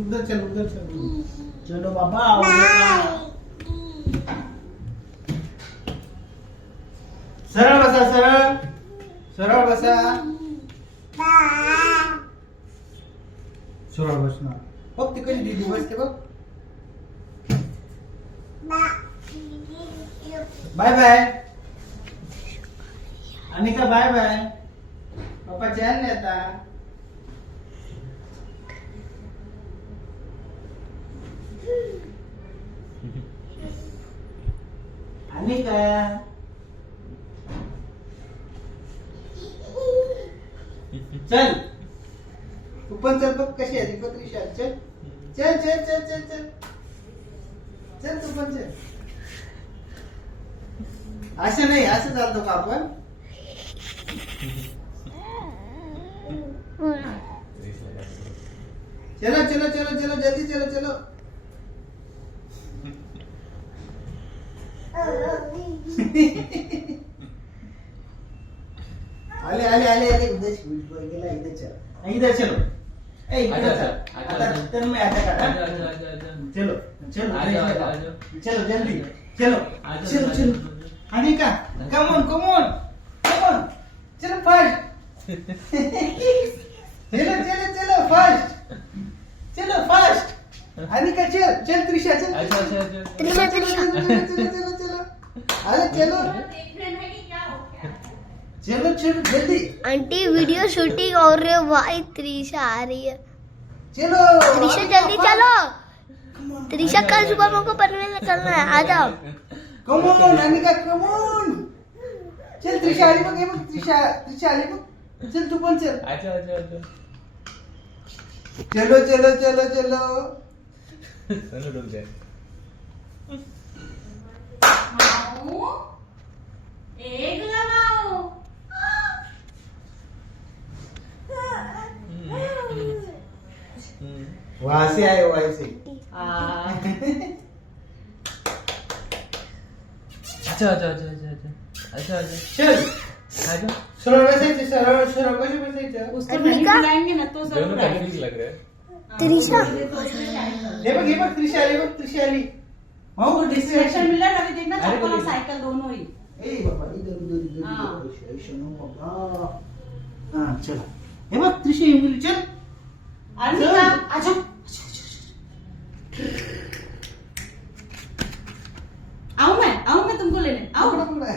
उधर चल चलो बाबा सरळ बसा सरळ बसा सरळ बस ना बघ ती कशी दीदी बसते बघ bye bye Anika bye bye पप्पा चैन लेता अनिका चल तू पण चल बघ कशी आहे त्रिशा चल चल चल चल चल चल चल तू पण चल असं नाही असं चालतो का आपण चलो चलो चलो चलो जल्दी चलो चलो आले आले आले आले उधर गेला इधर चलो ए इधर चल आता तर मैं आता काटा चलो चलो चलो जल्दी चलो चलो चलो अनिका कम ऑन चलो फास्ट चलो चलो चलो फास्ट अनिका चल चल त्रिशा चल त्रिशा चलो चलो चलो अरे चलो चलो चलो जल्दी आंटी वीडियो शूटिंग और रे भाई त्रिशा आ रही है चलो त्रिशा जल्दी चलो त्रिशा कल सुबह मेरे को पनवेल निकलना है आ जाओ come on Anika come on चल त्रिशा आली बघ हे बघ त्रिशा आली बघ चल तू पण चल चलो चलो चलो चलो एक लगाओ वहां से आए वहां से चल सरळ बसायचं सरळ सरळ कशी बसायचं उसको अनिका? नहीं बुलाएंगे ना तो जरूर आएगी। लग रहा है त्रिशा हे बघ त्रिशा आली भाऊ डिस्ट्रैक्शन मिल रहा है अभी देखना अरे चप्पल और बोलिए। साइकिल दोनों ही ए बाबा इधर हाँ। ऐसे नो बाबा हां चला हे बघ त्रिशा येऊन गेली चल अनिका आजा आऊं मैं तुमको लेने आओ पकड़ा पकड़ा